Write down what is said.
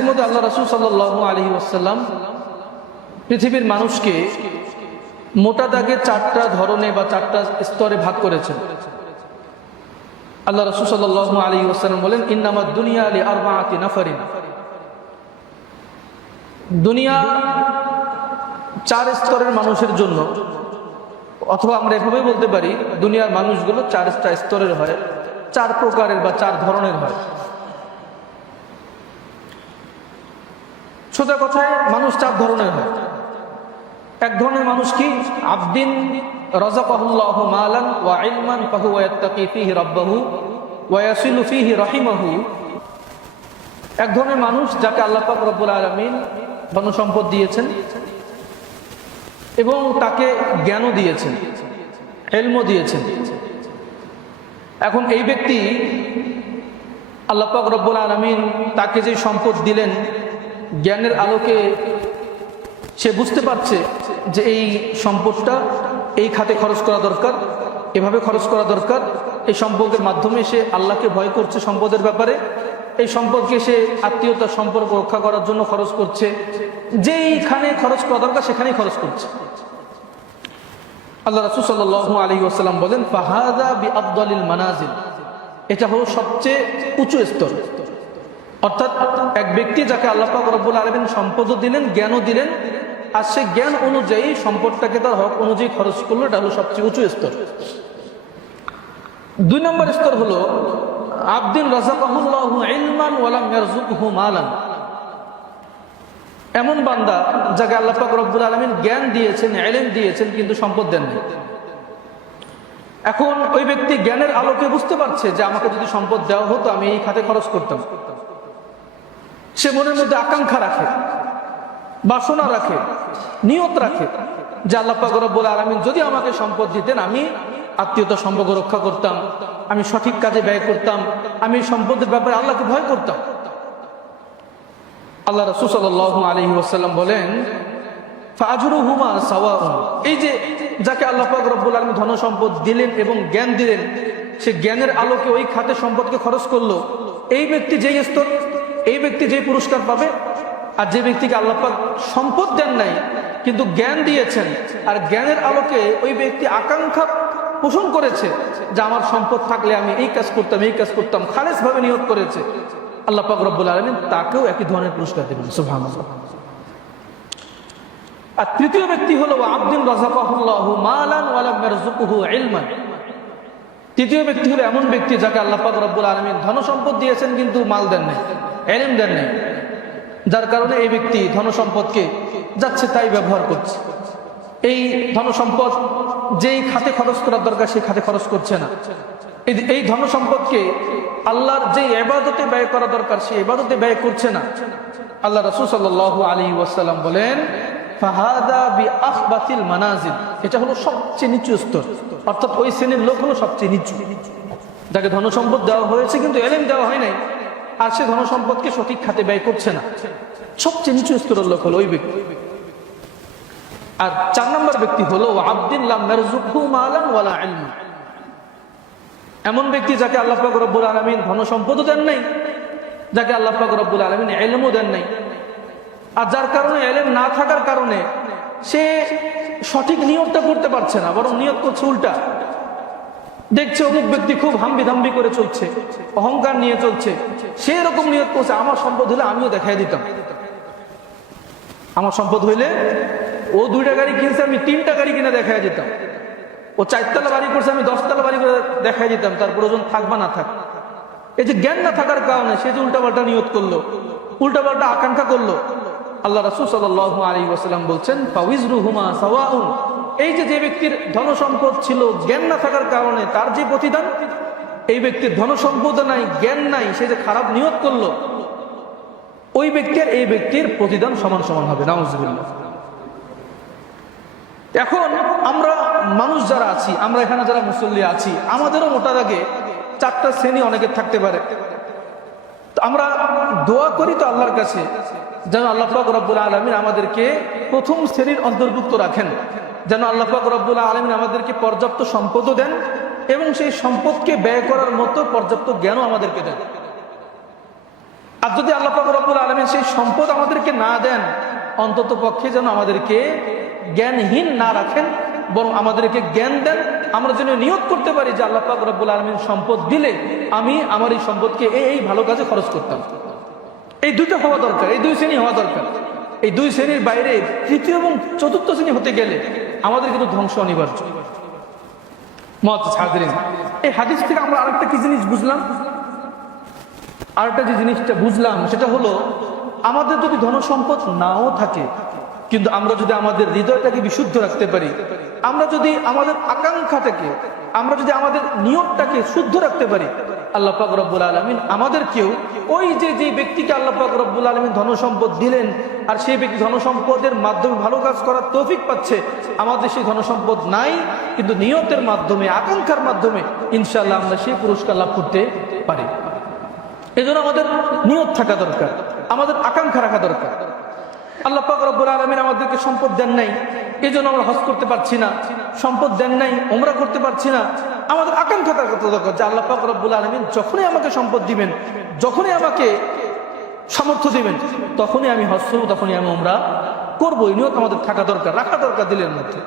হাদিসের মধ্যে আল্লাহ রাসূল সাল্লাল্লাহু আলাইহি ওয়াসাল্লাম পৃথিবীর মানুষকে মোটা দাগে চারটা ধরনে বা চারটা স্তরে ভাগ করেছেন। আল্লাহ রাসূল সাল্লাল্লাহু আলাইহি ওয়াসাল্লাম বলেন, ইন্নামাদ দুনিয়া লিআরবাআতি নাফারিন, দুনিয়া চার স্তরের মানুষের জন্য, অথবা আমরা এভাবে বলতে পারি দুনিয়ার মানুষগুলো চারটা স্তরের হয়, চার প্রকারের বা চার ধরনের হয়। সোজা কথায় মানুষ চার ধরনের হয়। এক ধরনের মানুষ কি? আবদিন রাযাকাহুল্লাহু মালান ওয়া ইলমান ফাহুয়া ইয়াত্তাকি ফীহি রাব্বাহু ওয়া ইয়াসিলু ফীহি রাহিমাহু। এক ধরনের মানুষ যাকে আল্লাহ পাক রব্বুল আলামিন ধন সম্পদ দিয়েছেন এবং তাকে জ্ঞানও দিয়েছেন, ইলমও দিয়েছেন। এখন এই ব্যক্তি আল্লাহ পাক রব্বুল আলামিন তাকে যে সম্পদ দিলেন, জ্ঞানের আলোকে সে বুঝতে পারছে যে এই সম্পদটা এই খাতে খরচ করা দরকার, এভাবে খরচ করা দরকার। এই সম্পদের মাধ্যমে সে আল্লাহকে ভয় করছে সম্পদের ব্যাপারে, এই সম্পদকে সে আত্মীয়তার সম্পর্ক রক্ষা করার জন্য খরচ করছে, যেইখানে খরচ করা দরকার সেখানেই খরচ করছে। আল্লাহ রাসূল সাল্লাল্লাহু আলাইহি ওয়াসাল্লাম বলেন, ফাহাদা বিআফদালিল মানাজিল, এটা হলো সবচেয়ে উঁচু স্তর। অর্থাৎ এক ব্যক্তি যাকে আল্লাহ পাক রব্বুল আলামিন সম্পদও দিলেন, জ্ঞানও দিলেন, আর সে জ্ঞান অনুযায়ী সম্পদটাকে তার হক অনুযায়ী খরচ করলো, এটা হলো সবচেয়ে উঁচু স্তর। দুই নম্বর স্তর হলো আবদিন রাযাকাহুল্লাহু ইলমান ওয়া লাম ইয়ারযুকহু মালান, এমন বান্দা যাকে আল্লাহ পাক রব্বুল আলামিন জ্ঞান দিয়েছেন, ইলম দিয়েছেন, কিন্তু সম্পদ দেননি। এখন ওই ব্যক্তি জ্ঞানের আলোকে বুঝতে পারছে যে আমাকে যদি সম্পদ দেওয়া হতো আমি এই খাতে খরচ করতাম। সে মনের মধ্যে আকাঙ্ক্ষা রাখে, বাসনা রাখে, নিয়ত রাখে যে আল্লাহ পাক রব্বুল আলামিন যদি আমাকে সম্পদ দিতেন আমি আত্মীয়তার সম্পর্ক রক্ষা করতাম, আমি সঠিক কাজে ব্যয় করতাম, আমি সম্পদের ব্যাপারে আল্লাহকে ভয় করতাম। আল্লাহ রাসূল সাল্লাল্লাহু আলাইহি ওয়াসাল্লাম বলেন, ফাআজরুহুমা সাওয়াউন, এই যে যাকে আল্লাহ পাক রব্বুল আলামিন ধন সম্পদ দিলেন এবং জ্ঞান দিলেন, সে জ্ঞানের আলোকে ওই খাতে সম্পদকে খরচ করলো, এই ব্যক্তি যেই স্তর, এই ব্যক্তি যেই পুরস্কার পাবে। আর যে ব্যক্তিকে আল্লাহ পাক সম্পদ দেন নাই কিন্তু জ্ঞান দিয়েছেন, আর জ্ঞানের আলোকে ওই ব্যক্তি আকাঙ্ক্ষা পোষণ করেছে যে আমার সম্পদ থাকলে আমি এই কাজ করতাম, এই কাজ করতাম, খালেস ভাবে নিয়ত করেছে, আল্লাহ পাক রব্বুল আলামিন তাকেও একই ধরনের পুরস্কার দেবেন। সুবহানাল্লাহ। আর তৃতীয় ব্যক্তি হলো আবদিন রাযাকাহুল্লাহু মালান ওয়া লাম ইয়ারযুকহু ইলমান, তৃতীয় ব্যক্তি হলো এমন ব্যক্তি যাকে আল্লাহ পাক রব্বুল আলামিন ধন সম্পদ দিয়েছেন কিন্তু মাল দেন নাই, ইলম দেন নাই, যার কারণে এই ব্যক্তি ধন সম্পদকে যাচ্ছে তাই ব্যবহার করছে। এই ধন সম্পদ যেই খাতে খরচ করার দরকার সেই খাতে খরচ করছে না। এই ধন সম্পদকে আল্লাহর যে ইবাদতে ব্যয় করা দরকার সেই ইবাদতে ব্যয় করছে না। আল্লাহ রাসূল সাল্লাল্লাহু আলাইহি ওয়াসাল্লাম বলেন, ফাহাদা বিআখবাতিল মানাজিল, এটা হলো সবচেয়ে নিচু স্তর। অর্থাৎ ওই শ্রেণীর লোক হলো সবচেয়ে নিচু, যাকে ধন সম্পদ দেওয়া হয়েছে কিন্তু ইলম দেওয়া হয় নাই, আর সে ধন সম্পদকে সঠিক খাতে ব্যয় করছে না। সবচেয়ে নিচু স্তরের লোক হলো ওই ব্যক্তি। আর চার নম্বর ব্যক্তি হলো আবদিন লাম ইয়ারযুকহু মালান ওয়ালা ইলমান, এমন ব্যক্তি যাকে আল্লাহ পাক রব্বুল আলামিন ধন সম্পদও দেন নাই, যাকে আল্লাহ পাক রব্বুল আলামিন ইলমও দেন নাই, আর যার কারণে ইলম না থাকার কারণে সে সঠিক নিয়তটা করতে পারছে না, বরং নিয়ত করছে উল্টা। দেখছে অমুক ব্যক্তি খুব হাম্বি করে চলছে, অহংকার নিয়ে চলছে, সে এরকম নিয়ত করছে আমার সম্পদ হলে আমিও দেখাই দিতাম, আমার সম্পদ হইলে ও 2টা গাড়ি কিনছে আমি 3টা গাড়ি কিনে দেখাই দিতাম, ও 4তলা বাড়ি করছে আমি 10তলা বাড়ি করে দেখাই দিতাম, তার প্রয়োজন থাক বা না থাক। এই যে জ্ঞান না থাকার কারণে সে যে উল্টাপাল্টা নিয়ত করলো, উল্টাপাল্টা আকাঙ্ক্ষা করলো, আল্লাহ রাসূল সাল্লাল্লাহু আলাইহি ওয়াসাল্লাম বলছেন, ফাওয়িজরুহুমা সাওয়াউন, এই যে ব্যক্তির ধন সম্পদ ছিল জ্ঞান না থাকার কারণে তার যে প্রতিদান, এই ব্যক্তির ধন সম্পদ নাই, জ্ঞান নাই, সে যে খারাপ নিয়ত করলো, ওই ব্যক্তির এই ব্যক্তির প্রতিদান সমান সমান হবে। নাউযুবিল্লাহ। এখন আমরা মানুষ যারা আছি, আমরা এখানে যারা মুসল্লি আছি, আমাদেরও মোটা দাগে 4টা শ্রেণী অনেকের থাকতে পারে। আমরা দোয়া করি তো আল্লাহর কাছে যেন আল্লাহ পাক রব্বুল আলামিন আমাদেরকে প্রথম শ্রেণীর অন্তর্ভুক্ত রাখেন, যেন আল্লাহ পাক রব্বুল আলামিন আমাদেরকে পর্যাপ্ত সম্পদও দেন এবং সেই সম্পদকে ব্যয় করার মতো পর্যাপ্ত জ্ঞানও আমাদেরকে দেন। আর যদি আল্লাহ পাক রব্বুল আলামিন সেই সম্পদ আমাদেরকে না দেন, অন্তত পক্ষে যেন আমাদেরকে জ্ঞানহীন না রাখেন, বরং আমাদেরকে জ্ঞান দেন। আমরা যেন নিয়ত করতে পারি যে আল্লাহ পাক রব্বুল আলামিন সম্পদ দিলে আমি আমার এই সম্পদকে এই ভালো কাজে খরচ করতাম। এই দুটো হওয়া দরকার, এই দুই শ্রেণী হওয়া দরকার। এই দুই শ্রেণীর বাইরে তৃতীয় এবং চতুর্থ শ্রেণী হতে গেলে আমাদের কিন্তু ধ্বংস অনিবার্য। এই হাদিস থেকে আমরা আরেকটা কি জিনিস বুঝলাম, আরেকটা যে জিনিসটা বুঝলাম সেটা হলো, আমাদের যদি ধন সম্পদ নাও থাকে, কিন্তু আমরা যদি আমাদের হৃদয়টাকে বিশুদ্ধ রাখতে পারি, আমরা যদি আমাদের আকাঙ্ক্ষাটাকে, আমরা যদি আমাদের নিয়তটাকে শুদ্ধ রাখতে পারি, আল্লাহ পাক রব্বুল আলামিন আমাদেরকেও ওই যে ব্যক্তিকে আল্লাহ পাক রব্বুল আলামিন ধন সম্পদ দিলেন, আর সেই ব্যক্তি ধন সম্পদের মাধ্যমে ভালো কাজ করার তৌফিক পাচ্ছে, আমাদের সেই ধন সম্পদ নাই, কিন্তু নিয়তের মাধ্যমে, আকাঙ্ক্ষার মাধ্যমে ইনশাআল্লাহ আমরা সেই পুরস্কার লাভ করতে পারি। এই জন্য আমাদের নিয়ত থাকা দরকার, আমাদের আকাঙ্ক্ষা রাখা দরকার। আল্লাহ পাক রব্বুল আলামিন আমাদেরকে সম্পদ দেন নাই, এই জন্য আমরা হজ করতে পারছি না। সম্পদ দেন নাই, ওমরা করতে পারছি না। আমাদের আকাঙ্ক্ষা থাকা দরকার যে আল্লাহ পাক রব্বুল আলামিন যখনই আমাকে সম্পদ দিবেন, যখনই আমাকে সামর্থ্য দিবেন, তখনই আমি হজ করবো, তখনই আমি ওমরা করবো। এই নিয়ত আমাদের থাকা দরকার, রাখা দরকার দিলের মধ্যে।